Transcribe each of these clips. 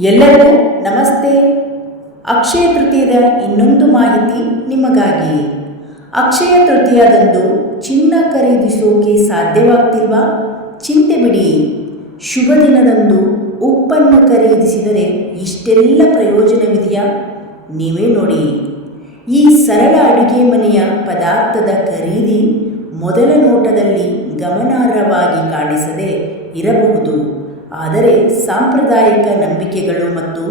ಎಲ್ಲರಿಗೂ ನಮಸ್ತೆ. ಅಕ್ಷಯ ತೃತೀಯದ ಇನ್ನೊಂದು ಮಾಹಿತಿ ನಿಮಗಾಗಿ ಅಕ್ಷಯ ತೃತೀಯದಂದು ಚಿನ್ನ ಖರೀದಿಸೋಕೆ ಸಾಧ್ಯವಾಗ್ತಿಲ್ವಾ? ಚಿಂತೆ ಬಿಡಿ. ಶುಭ ದಿನದಂದು ಉಪ್ಪನ್ನು ಖರೀದಿಸಿದರೆ ಇಷ್ಟೆಲ್ಲ ಪ್ರಯೋಜನವಿದೆಯಾ? ನೀವೇ ನೋಡಿ. ಈ ಸರಳ ಅಡುಗೆ ಮನೆಯ ಪದಾರ್ಥದ ಖರೀದಿ ಮೊದಲ ನೋಟದಲ್ಲಿ ಗಮನಾರ್ಹವಾಗಿ ಕಾಣಿಸದೆ ಇರಬಹುದು. ಆದರೆ ಸಾಂಪ್ರದಾಯಿಕ ನಂಬಿಕೆಗಳು ಮತ್ತು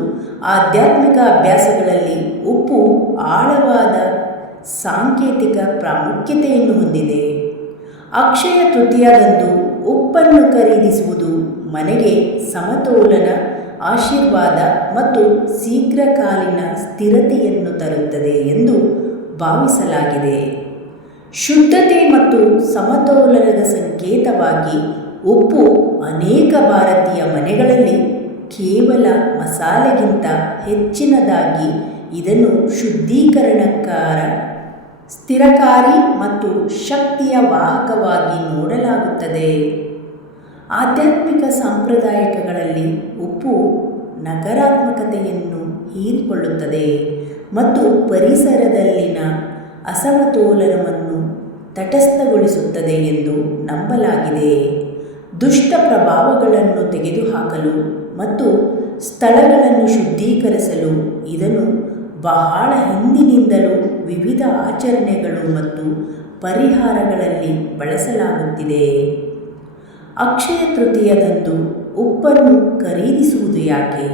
ಆಧ್ಯಾತ್ಮಿಕ ಅಭ್ಯಾಸಗಳಲ್ಲಿ ಉಪ್ಪು ಆಳವಾದ ಸಾಂಕೇತಿಕ ಪ್ರಾಮುಖ್ಯತೆಯನ್ನು ಹೊಂದಿದೆ. ಅಕ್ಷಯ ತೃತೀಯದಂದು ಉಪ್ಪನ್ನು ಖರೀದಿಸುವುದು ಮನೆಗೆ ಸಮತೋಲನ, ಆಶೀರ್ವಾದ ಮತ್ತು ಶೀಘ್ರಕಾಲೀನ ಸ್ಥಿರತೆಯನ್ನು ತರುತ್ತದೆ ಎಂದು ಭಾವಿಸಲಾಗಿದೆ. ಶುದ್ಧತೆ ಮತ್ತು ಸಮತೋಲನದ ಸಂಕೇತವಾಗಿ ಉಪ್ಪು ಅನೇಕ ಭಾರತೀಯ ಮನೆಗಳಲ್ಲಿ ಕೇವಲ ಮಸಾಲೆಗಿಂತ ಹೆಚ್ಚಿನದಾಗಿ ಇದನ್ನು ಶುದ್ಧೀಕರಣಕಾರ ಸ್ಥಿರಕಾರಿ ಮತ್ತು ಶಕ್ತಿಯ ವಾಹಕವಾಗಿ ನೋಡಲಾಗುತ್ತದೆ. ಆಧ್ಯಾತ್ಮಿಕ ಸಾಂಪ್ರದಾಯಿಕಗಳಲ್ಲಿ ಉಪ್ಪು ನಕಾರಾತ್ಮಕತೆಯನ್ನು ಹೀರಿಕೊಳ್ಳುತ್ತದೆ ಮತ್ತು ಪರಿಸರದಲ್ಲಿನ ಅಸಮತೋಲನವನ್ನು ತಟಸ್ಥಗೊಳಿಸುತ್ತದೆ ಎಂದು ನಂಬಲಾಗಿದೆ. ದುಷ್ಟ ಪ್ರಭಾವಗಳನ್ನು ತೆಗೆದುಹಾಕಲು ಮತ್ತು ಸ್ಥಳಗಳನ್ನು ಶುದ್ಧೀಕರಿಸಲು ಇದನ್ನು ಬಹಳ ಹಿಂದಿನಿಂದಲೂ ವಿವಿಧ ಆಚರಣೆಗಳು ಮತ್ತು ಪರಿಹಾರಗಳಲ್ಲಿ ಬಳಸಲಾಗುತ್ತಿದೆ. ಅಕ್ಷಯ ತೃತೀಯದಂದು ಉಪ್ಪನ್ನು ಖರೀದಿಸುವುದು ಯಾಕೆ?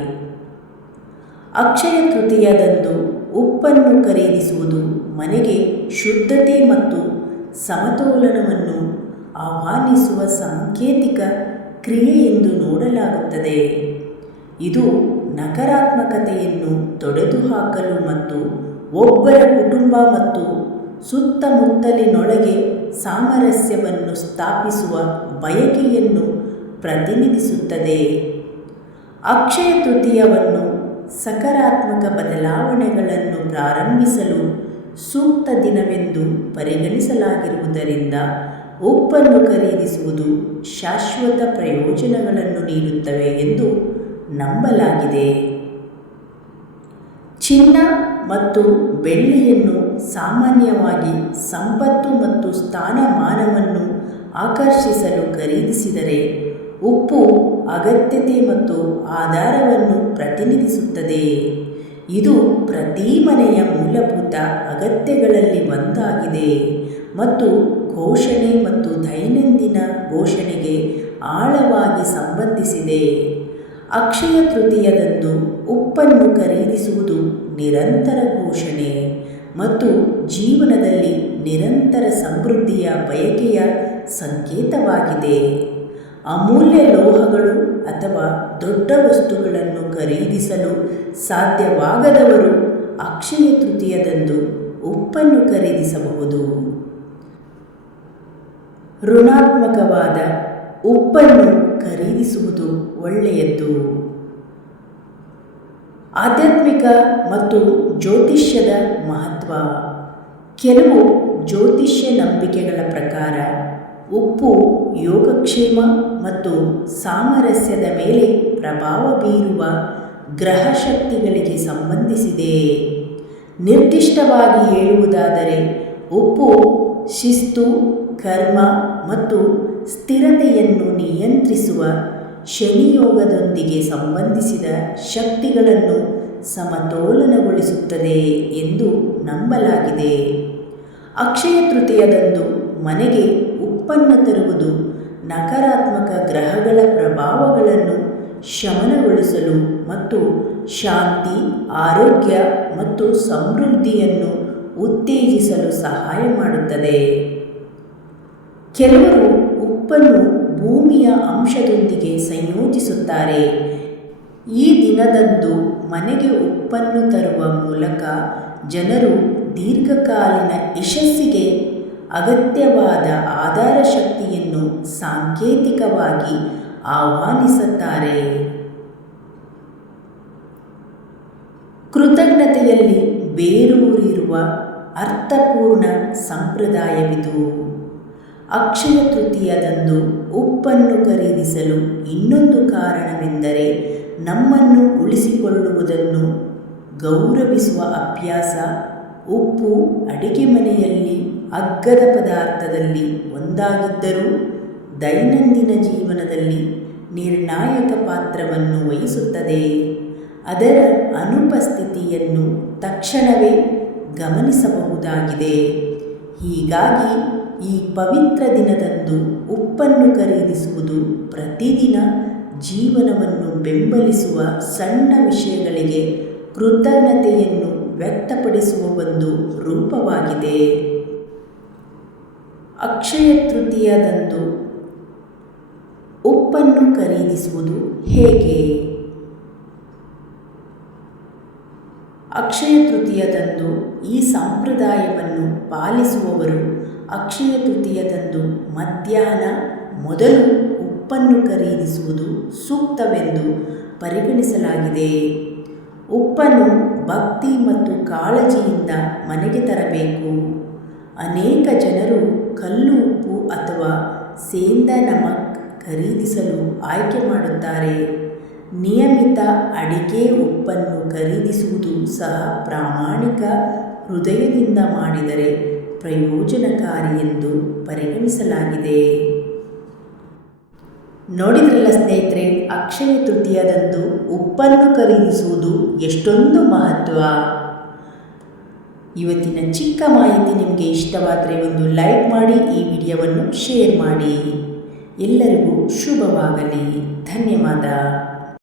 ಅಕ್ಷಯ ತೃತೀಯದಂದು ಉಪ್ಪನ್ನು ಖರೀದಿಸುವುದು ಮನೆಗೆ ಶುದ್ಧತೆ ಮತ್ತು ಸಮತೋಲನವನ್ನು ಆಹ್ವಾನಿಸುವ ಸಾಂಕೇತಿಕ ಕ್ರಿಯೆ ಎಂದು ನೋಡಲಾಗುತ್ತದೆ. ಇದು ನಕಾರಾತ್ಮಕತೆಯನ್ನು ತೊಡೆದುಹಾಕಲು ಮತ್ತು ಒಬ್ಬರ ಕುಟುಂಬ ಮತ್ತು ಸುತ್ತಮುತ್ತಲಿನೊಳಗೆ ಸಾಮರಸ್ಯವನ್ನು ಸ್ಥಾಪಿಸುವ ಬಯಕೆಯನ್ನು ಪ್ರತಿನಿಧಿಸುತ್ತದೆ. ಅಕ್ಷಯ ತೃತೀಯವನ್ನು ಸಕಾರಾತ್ಮಕ ಬದಲಾವಣೆಗಳನ್ನು ಪ್ರಾರಂಭಿಸಲು ಸೂಕ್ತ ದಿನವೆಂದು ಪರಿಗಣಿಸಲಾಗಿರುವುದರಿಂದ ಉಪ್ಪನ್ನು ಖರೀದಿಸುವುದು ಶಾಶ್ವತ ಪ್ರಯೋಜನಗಳನ್ನು ನೀಡುತ್ತವೆ ಎಂದು ನಂಬಲಾಗಿದೆ. ಚಿನ್ನ ಮತ್ತು ಬೆಳ್ಳಿಯನ್ನು ಸಾಮಾನ್ಯವಾಗಿ ಸಂಪತ್ತು ಮತ್ತು ಸ್ಥಾನಮಾನವನ್ನು ಆಕರ್ಷಿಸಲು ಖರೀದಿಸಿದರೆ ಉಪ್ಪು ಅಗತ್ಯತೆ ಮತ್ತು ಆಧಾರವನ್ನು ಪ್ರತಿನಿಧಿಸುತ್ತದೆ. ಇದು ಪ್ರತಿ ಮನೆಯ ಮೂಲಭೂತ ಅಗತ್ಯಗಳಲ್ಲಿ ಒಂದಾಗಿದೆ ಮತ್ತು ಘೋಷಣೆ ಮತ್ತು ದೈನಂದಿನ ಘೋಷಣೆಗೆ ಆಳವಾಗಿ ಸಂಬಂಧಿಸಿದೆ. ಅಕ್ಷಯ ತೃತೀಯದಂದು ಉಪ್ಪನ್ನು ಖರೀದಿಸುವುದು ನಿರಂತರ ಘೋಷಣೆ ಮತ್ತು ಜೀವನದಲ್ಲಿ ನಿರಂತರ ಸಮೃದ್ಧಿಯ ಬಯಕೆಯ ಸಂಕೇತವಾಗಿದೆ. ಅಮೂಲ್ಯ ಲೋಹಗಳು ಅಥವಾ ದೊಡ್ಡ ವಸ್ತುಗಳನ್ನು ಖರೀದಿಸಲು ಸಾಧ್ಯವಾಗದವರು ಅಕ್ಷಯ ತೃತೀಯದಂದು ಉಪ್ಪನ್ನು ಖರೀದಿಸಬಹುದು. ಋಣಾತ್ಮಕವಾದ ಉಪ್ಪನ್ನು ಖರೀದಿಸುವುದು ಒಳ್ಳೆಯದು. ಆಧ್ಯಾತ್ಮಿಕ ಮತ್ತು ಜ್ಯೋತಿಷ್ಯದ ಮಹತ್ವ. ಕೆಲವು ಜ್ಯೋತಿಷ್ಯ ನಂಬಿಕೆಗಳ ಪ್ರಕಾರ, ಉಪ್ಪು ಯೋಗಕ್ಷೇಮ ಮತ್ತು ಸಾಮರಸ್ಯದ ಮೇಲೆ ಪ್ರಭಾವ ಬೀರುವ ಗ್ರಹ ಶಕ್ತಿಗಳಿಗೆ ಸಂಬಂಧಿಸಿದೆ. ನಿರ್ದಿಷ್ಟವಾಗಿ ಹೇಳುವುದಾದರೆ, ಉಪ್ಪು ಶಿಸ್ತು ಕರ್ಮ ಮತ್ತು ಸ್ಥಿರತೆಯನ್ನು ನಿಯಂತ್ರಿಸುವ ಶನಿಯೋಗದೊಂದಿಗೆ ಸಂಬಂಧಿಸಿದ ಶಕ್ತಿಗಳನ್ನು ಸಮತೋಲನಗೊಳಿಸುತ್ತದೆ ಎಂದು ನಂಬಲಾಗಿದೆ. ಅಕ್ಷಯ ತೃತೀಯದಂದು ಮನೆಗೆ ಉಪ್ಪನ್ನು ತರುವುದು ನಕಾರಾತ್ಮಕ ಗ್ರಹಗಳ ಪ್ರಭಾವಗಳನ್ನು ಶಮನಗೊಳಿಸಲು ಮತ್ತು ಶಾಂತಿ, ಆರೋಗ್ಯ ಮತ್ತು ಸಮೃದ್ಧಿಯನ್ನು ಉತ್ತೇಜಿಸಲು ಸಹಾಯ ಮಾಡುತ್ತದೆ. ಕೆಲವರು ಉಪ್ಪನ್ನು ಭೂಮಿಯ ಅಂಶದೊಂದಿಗೆ ಸಂಯೋಜಿಸುತ್ತಾರೆ. ಈ ದಿನದಂದು ಮನೆಗೆ ಉಪ್ಪನ್ನು ತರುವ ಮೂಲಕ ಜನರು ದೀರ್ಘಕಾಲೀನ ಯಶಸ್ಸಿಗೆ ಅಗತ್ಯವಾದ ಆಧಾರ ಶಕ್ತಿಯನ್ನು ಸಾಂಕೇತಿಕವಾಗಿ ಆಹ್ವಾನಿಸುತ್ತಾರೆ. ಕೃತಜ್ಞತೆಯಲ್ಲಿ ಬೇರೂರಿರುವ ಅರ್ಥಪೂರ್ಣ ಸಂಪ್ರದಾಯವಿದು. ಅಕ್ಷಯ ತೃತೀಯದಂದು ಉಪ್ಪನ್ನು ಖರೀದಿಸಲು ಇನ್ನೊಂದು ಕಾರಣವೆಂದರೆ ನಮ್ಮನ್ನು ಉಳಿಸಿಕೊಳ್ಳುವುದನ್ನು ಗೌರವಿಸುವ ಅಭ್ಯಾಸ ಉಪ್ಪು ಅಡಿಗೆ ಮನೆಯಲ್ಲಿ ಅಗ್ಗದ ಪದಾರ್ಥದಲ್ಲಿ ಒಂದಾಗಿದ್ದರೂ ದೈನಂದಿನ ಜೀವನದಲ್ಲಿ ನಿರ್ಣಾಯಕ ಪಾತ್ರವನ್ನು ವಹಿಸುತ್ತದೆ. ಅದರ ಅನುಪಸ್ಥಿತಿಯನ್ನು ತಕ್ಷಣವೇ ಗಮನಿಸಬಹುದಾಗಿದೆ. ಹೀಗಾಗಿ ಈ ಪವಿತ್ರ ದಿನದಂದು ಉಪ್ಪನ್ನು ಖರೀದಿಸುವುದು ಪ್ರತಿದಿನ ಜೀವನವನ್ನು ಬೆಂಬಲಿಸುವ ಸಣ್ಣ ವಿಷಯಗಳಿಗೆ ಕೃತಜ್ಞತೆಯನ್ನು ವ್ಯಕ್ತಪಡಿಸುವ ಒಂದು ರೂಪವಾಗಿದೆ. ಅಕ್ಷಯ ತೃತೀಯದಂದು ಉಪ್ಪನ್ನು ಖರೀದಿಸುವುದು ಹೇಗೆ? ಅಕ್ಷಯ ತೃತೀಯದಂದು ಈ ಸಂಪ್ರದಾಯವನ್ನು ಪಾಲಿಸುವವರು ಅಕ್ಷಯ ತೃತೀಯದಂದು ಮಧ್ಯಾಹ್ನ ಮೊದಲು ಉಪ್ಪನ್ನು ಖರೀದಿಸುವುದು ಸೂಕ್ತವೆಂದು ಪರಿಗಣಿಸಲಾಗಿದೆ. ಉಪ್ಪನ್ನು ಭಕ್ತಿ ಮತ್ತು ಕಾಳಜಿಯಿಂದ ಮನೆಗೆ ತರಬೇಕು. ಅನೇಕ ಜನರು ಕಲ್ಲು ಉಪ್ಪು ಅಥವಾ ಸೇಂದ ನಮಕ್ ಖರೀದಿಸಲು ಆಯ್ಕೆ ಮಾಡುತ್ತಾರೆ. ನಿಯಮಿತ ಅಡಿಕೆ ಉಪ್ಪನ್ನು ಖರೀದಿಸುವುದು ಸಹ ಪ್ರಾಮಾಣಿಕ ಹೃದಯದಿಂದ ಮಾಡಿದರೆ ಪ್ರಯೋಜನಕಾರಿ ಎಂದು ಪರಿಗಣಿಸಲಾಗಿದೆ. ನೋಡಿದ್ರಲ್ಲ ಸ್ನೇಹಿತರೆ, ಅಕ್ಷಯ ತೃತೀಯದಂದು ಉಪ್ಪನ್ನು ಖರೀದಿಸುವುದು ಎಷ್ಟೊಂದು ಮಹತ್ವ. ಇವತ್ತಿನ ಚಿಕ್ಕ ಮಾಹಿತಿ ನಿಮಗೆ ಇಷ್ಟವಾದರೆ ಒಂದು ಲೈಕ್ ಮಾಡಿ, ಈ ವಿಡಿಯೋವನ್ನು ಶೇರ್ ಮಾಡಿ. ಎಲ್ಲರಿಗೂ ಶುಭವಾಗಲಿ. ಧನ್ಯವಾದ.